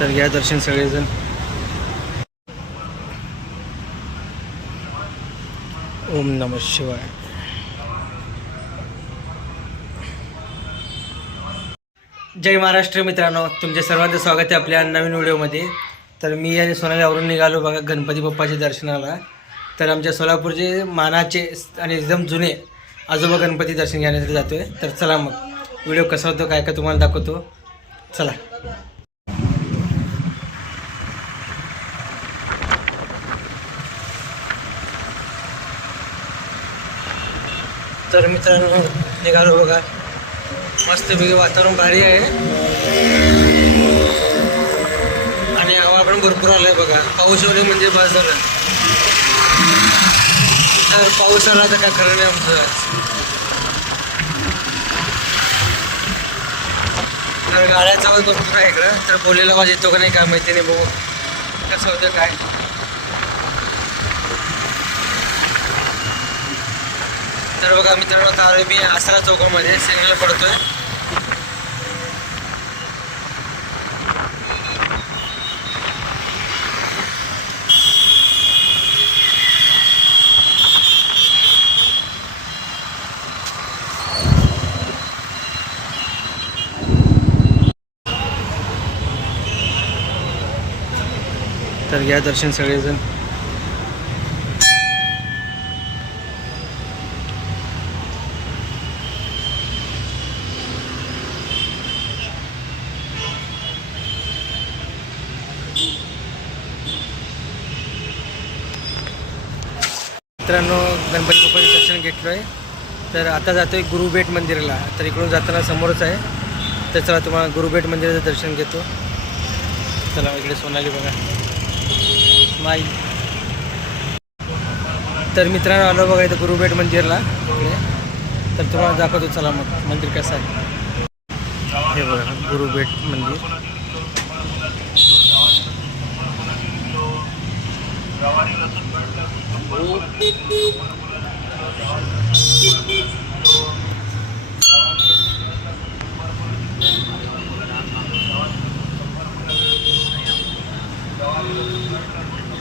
तर या दर्शन सगळेजण. ओम नम शिवाय. जय महाराष्ट्र मित्रांनो तुमच्या सर्वांचं स्वागत आहे आपल्या नवीन व्हिडिओमध्ये. तर मी आणि सोनाली आवरून निघालो बघा गणपती बाप्पाच्या दर्शनाला. तर आमच्या सोलापूरचे मानाचे आणि एकदम जुने आजोबा गणपती दर्शन घेण्यासाठी जातोय. तर चला मग व्हिडिओ कसा होतो काय काय तुम्हाला दाखवतो. चला. तर मित्रांनो निघालो बघा. मस्तपैकी वातावरण भारी आहे. आणि हवा पण भरपूर आलाय बघा. पाऊस वगैरे म्हणजे बस झालं. तर पाऊस आला तर काय खरं नाही आमचं. तर गाड्या आवाज भरपूर आहे इकडं? तर बोलायला आवाज येतो का नाही काय माहिती नाही बघू. कसं होतं काय? तर बघा मित्रांनो तारोबी मी आसरा चौकामध्ये. सिग्नल पडतोय. तर या दर्शन सगळेजण. मित्रांनो गणपती बाप्पाचं दर्शन घेतलो आहे तर आता जातोय गुरुबेट मंदिराला. तर इकडून जाताना समोरच आहे. तर चला तुम्हाला गुरुबेट मंदिराचं दर्शन घेतो. चला इकडे सोनाली बघा. माई. तर मित्रांनो आलो बघा इथं गुरुबेट मंदिरला. इकडे. तर तुम्हाला दाखवतो चला मग मंदिर कसं आहे. हे बघा गुरुबेट मंदिर.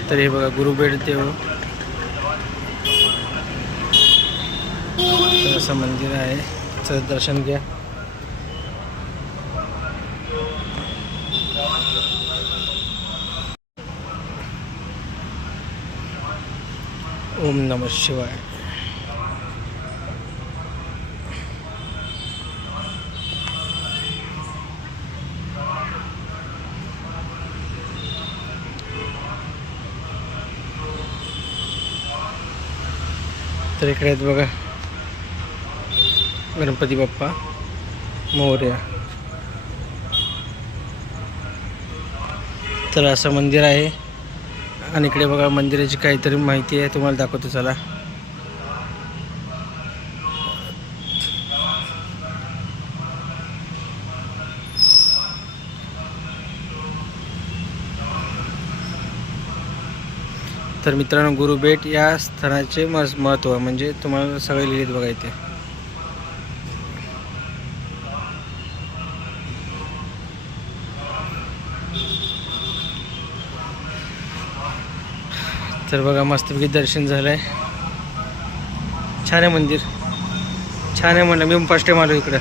तर हे बघा असं मंदिर त्याचं दर्शन घ्या. ओम नम शिवाय. तर इकडे आहेत बघा. गणपती बाप्पा मोर्या. तर असं मंदिर आहे. आणि इकडे बघा मंदिराची काहीतरी माहिती आहे तुम्हाला दाखवतो चला. तर मित्रांनो गुरुबेट या स्थळाचे मस महत्त्व म्हणजे तुम्हाला सगळे लिहित बघा इथे. तर बघा मस्तपैकी दर्शन झालं आहे छान आहे मंदिर. छान आहे म्हणलं मी फर्स्ट टाईम आलो इकडं.